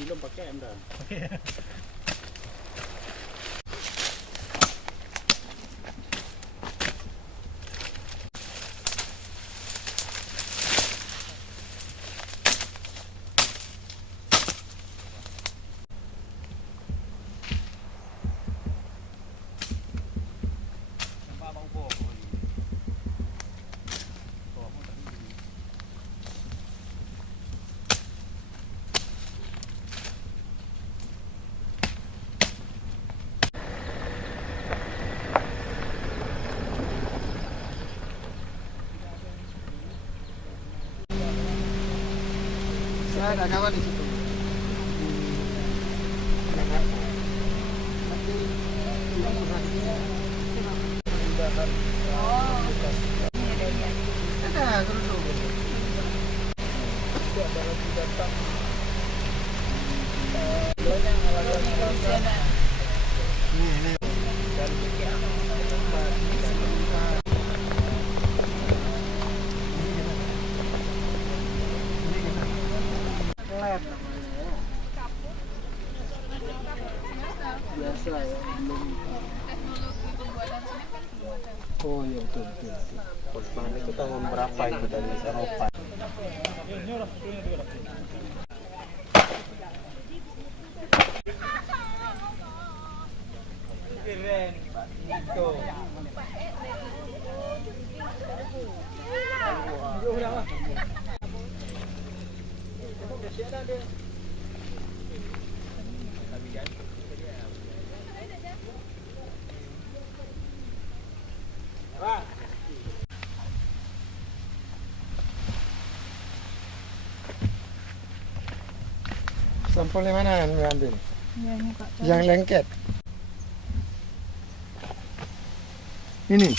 Film pakai anda. Saya ada kawan di situ. Ada kerudung. Ini. Biasa ya, belum. Oh iya betul. Bahan itu tahun berapa itu dari Eropa? Sampelnya mana yang ambil? Ya, ini Kak. Yang lengket. Ini.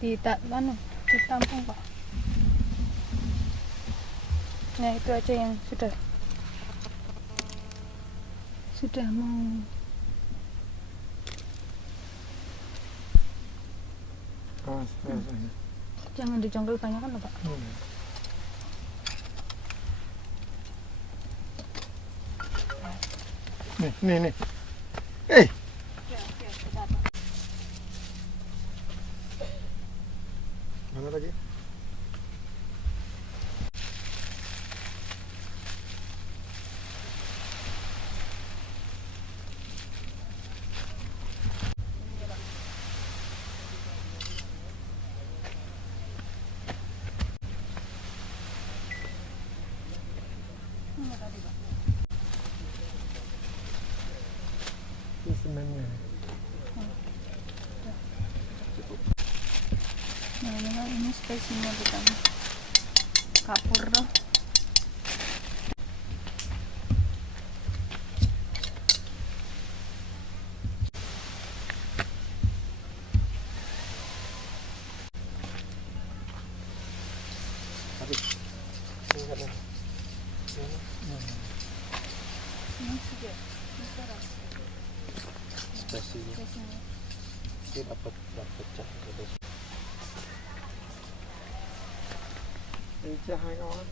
Ditampung Pak. Nah itu aja yang sudah mau. Jangan dijongkel banyak kan Pak. Nih. Mana lagi? Semennya. Nah ini spesinya bukan kapur loh. Spesinya. Ini dapat pecah. Pecah kawan.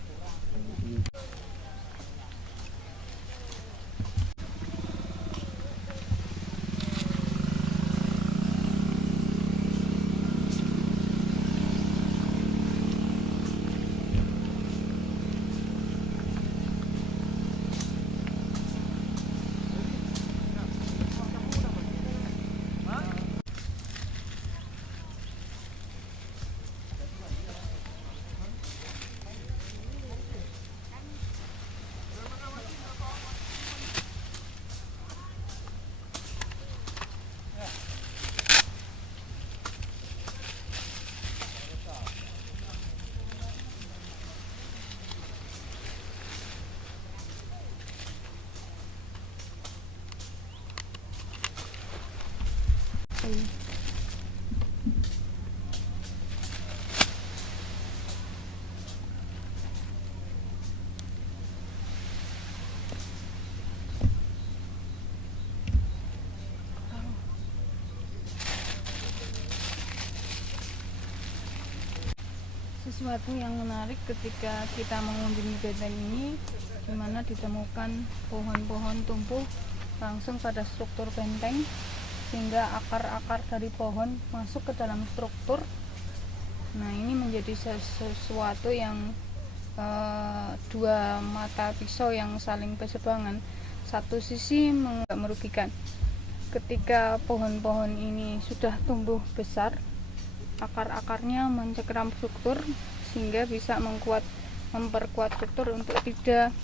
Sesuatu yang menarik ketika kita mengunjungi benteng ini, dimana ditemukan pohon-pohon tumbuh langsung pada struktur benteng, sehingga akar-akar dari pohon masuk ke dalam struktur. Nah, ini menjadi sesuatu yang dua mata pisau yang saling berseberangan. Satu sisi merugikan. Ketika pohon-pohon ini sudah tumbuh besar, akar-akarnya mencengkeram struktur sehingga bisa memperkuat struktur untuk tidak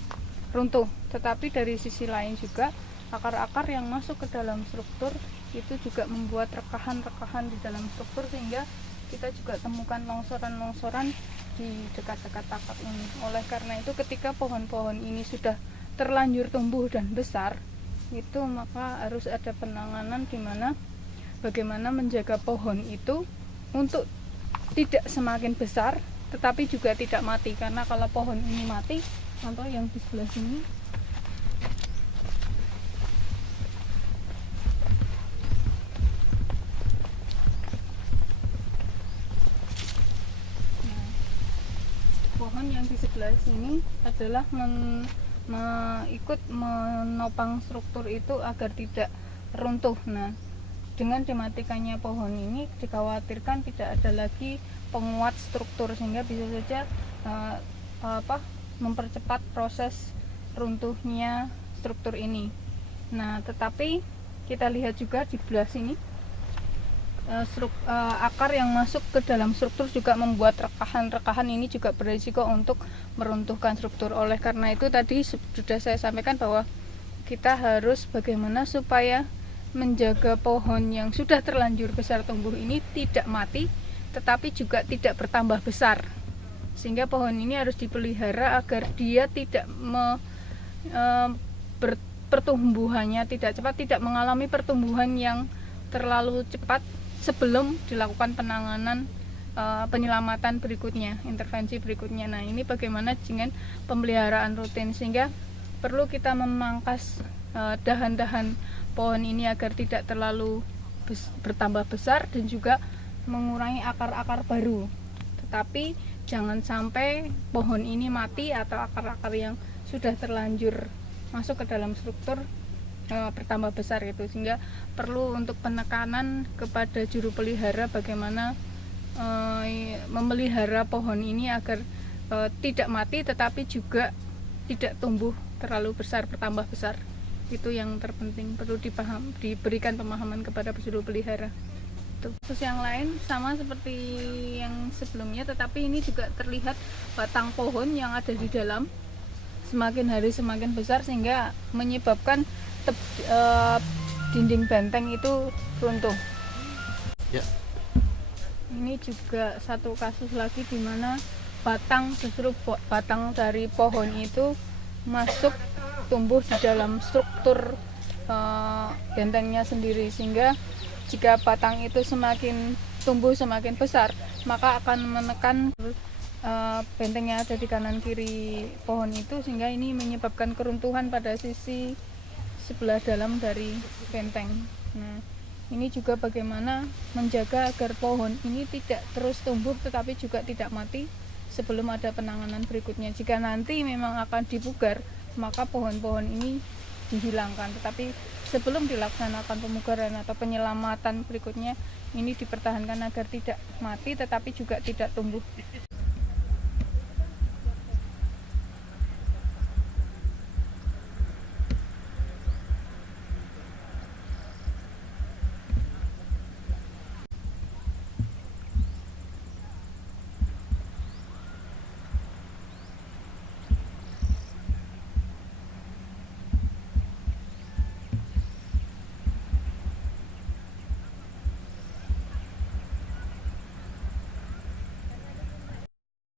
runtuh. Tetapi dari sisi lain juga, akar-akar yang masuk ke dalam struktur itu juga membuat rekahan-rekahan di dalam struktur, sehingga kita juga temukan longsoran-longsoran di dekat-dekat akar ini. Oleh karena itu, ketika pohon-pohon ini sudah terlanjur tumbuh dan besar, itu maka harus ada penanganan di mana bagaimana menjaga pohon itu untuk tidak semakin besar tetapi juga tidak mati. Karena kalau pohon ini mati, contoh yang di sebelah sini, pohon yang di sebelah sini adalah ikut menopang struktur itu agar tidak runtuh. Nah, dengan dimatikannya pohon ini dikhawatirkan tidak ada lagi penguat struktur, sehingga bisa saja mempercepat proses runtuhnya struktur ini. Nah, tetapi kita lihat juga di belah sini, akar yang masuk ke dalam struktur juga membuat rekahan-rekahan ini juga berisiko untuk meruntuhkan struktur. Oleh karena itu tadi sudah saya sampaikan bahwa kita harus bagaimana supaya menjaga pohon yang sudah terlanjur besar tumbuh ini tidak mati tetapi juga tidak bertambah besar, sehingga pohon ini harus dipelihara agar dia tidak pertumbuhannya tidak cepat, tidak mengalami pertumbuhan yang terlalu cepat sebelum dilakukan penanganan penyelamatan berikutnya, intervensi berikutnya. Nah, ini bagaimana dengan pemeliharaan rutin, sehingga perlu kita memangkas dahan-dahan pohon ini agar tidak terlalu bertambah besar dan juga mengurangi akar-akar baru. Tetapi jangan sampai pohon ini mati atau akar-akar yang sudah terlanjur masuk ke dalam struktur bertambah besar itu, sehingga perlu untuk penekanan kepada juru pelihara bagaimana memelihara pohon ini agar tidak mati tetapi juga tidak tumbuh terlalu besar, bertambah besar. Itu yang terpenting, perlu diberikan pemahaman kepada juru pelihara. Terus yang lain sama seperti yang sebelumnya, tetapi ini juga terlihat batang pohon yang ada di dalam semakin hari semakin besar, sehingga menyebabkan dinding benteng itu runtuh. Ya. Ini juga satu kasus lagi di mana justru batang dari pohon itu masuk tumbuh di dalam struktur bentengnya sendiri, sehingga jika batang itu semakin tumbuh semakin besar maka akan menekan benteng yang ada di kanan kiri pohon itu, sehingga ini menyebabkan keruntuhan pada sisi sebelah dalam dari benteng. Nah, ini juga bagaimana menjaga agar pohon ini tidak terus tumbuh tetapi juga tidak mati sebelum ada penanganan berikutnya. Jika nanti memang akan dipugar, maka pohon-pohon ini dihilangkan, tetapi sebelum dilaksanakan pemugaran atau penyelamatan berikutnya, ini dipertahankan agar tidak mati tetapi juga tidak tumbuh.